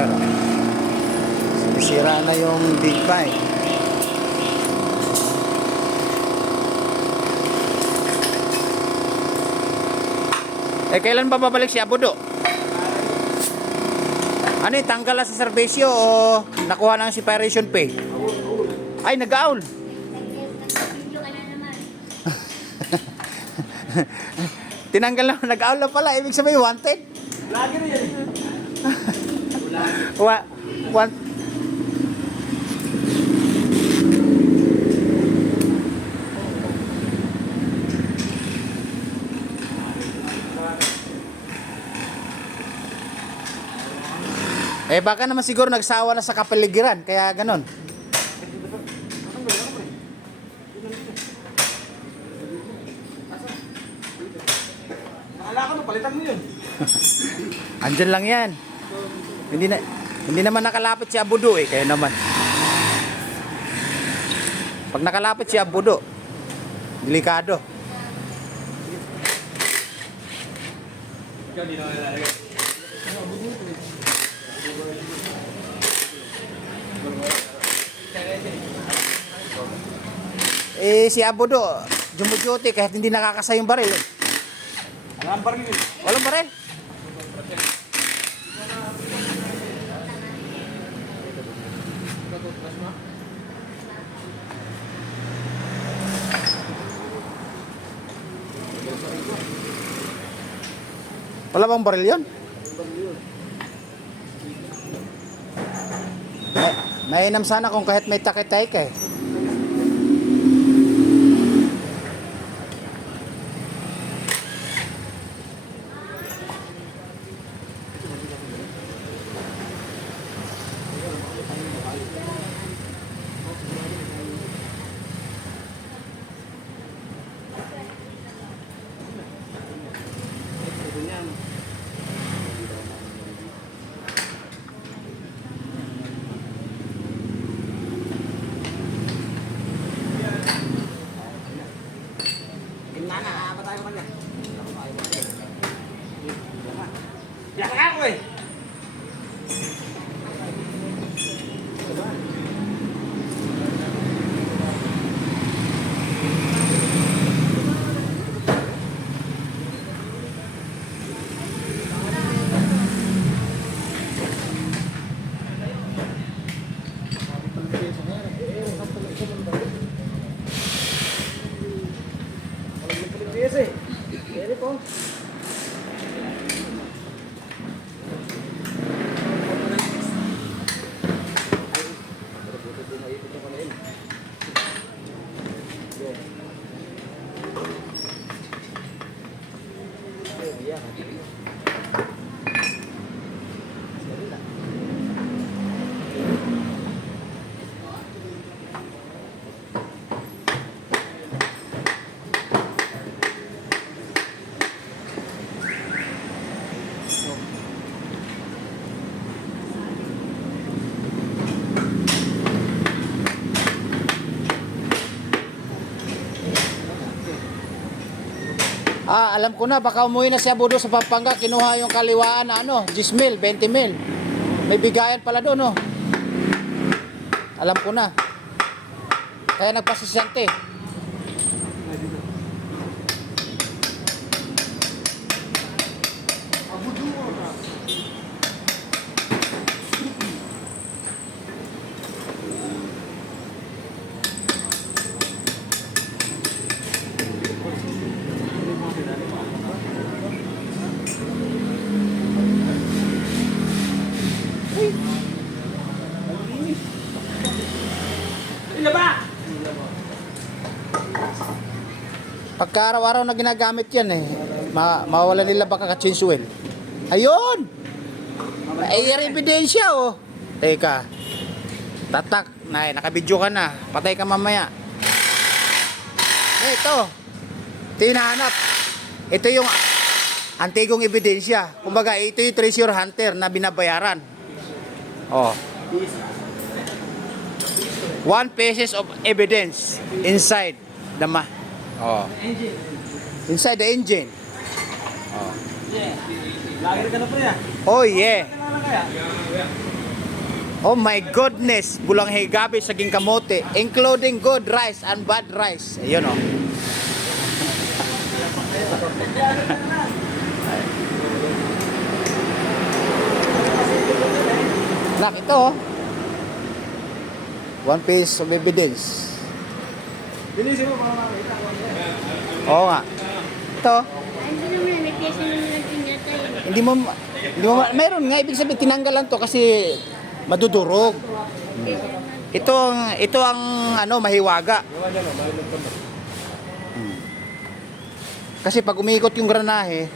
Ayan. Sira na yung big bike. Kailan ba babalik si Abudo? Ano yung tanggal na sa serbisyo o nakuha ng separation pay? Ay, nag-aul. Tinanggal na, nag-aul na pala. Ibig sabihin, wanted? Lagi na yan. Want. Baka naman siguro nagsawa na sa kapaligiran, kaya ganon. Nakala ka no, palitan mo yun. Andyan lang yan. Hindi naman nakalapit si Abudo kaya naman. Pag nakalapit si Abudo, delikado. Ikaw hindi naman nalalagay. Si Abudo, jumuduty kahit hindi nakakasa yung baril. Ang baril yun. Walang baril. Wala bang baril yun? Mainam sana kung kahit may takitay ka Yak ako eh. Alam ko na, baka umuwi na si Abudo sa Pampanga, kinuha yung kaliwaan na 10 mil, 20 mil. May bigayan pala doon, no? Alam ko na. Kaya nagpasisyante. Pagka araw-araw na ginagamit yan mawala nila baka ka-chainsaw. Ayun! Ay, ebidensya Teka. Tatak. Nakabidyo ka na. Patay ka mamaya. Ito. Ito yung nahanap. Ito yung antigong ebidensya. Kumbaga, ito yung treasure hunter na binabayaran. 1 pieces of evidence inside the inside the engine. Lagi ka na pa yan. Oh yeah. Kailangan kaya? Oh my goodness, bulanghe gabi saging kamote, including good rice and bad rice. Ayun oh. Nak, ito oh. One piece of evidence. Bilisin mo para makita. Oo nga. Ito. Hindi naman, may pyesa naman ng pinyata yun. Mayroon nga, ibig sabihin tinanggalan to kasi madudurog. Ito ang ano, mahiwaga. Kasi pag umiikot yung granahe,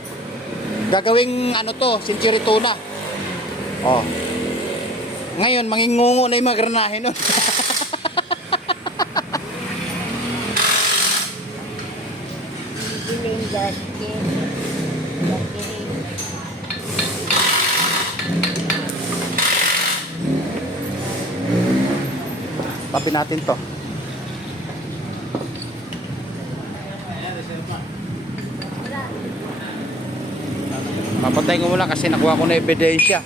gagawing ano to, century tuna. Oh. Ngayon, mangingungo na yung mga granahe nun. Bibiling gasket. Tabi natin to. Papatay ko muna kasi nakuha ko na ebidensya.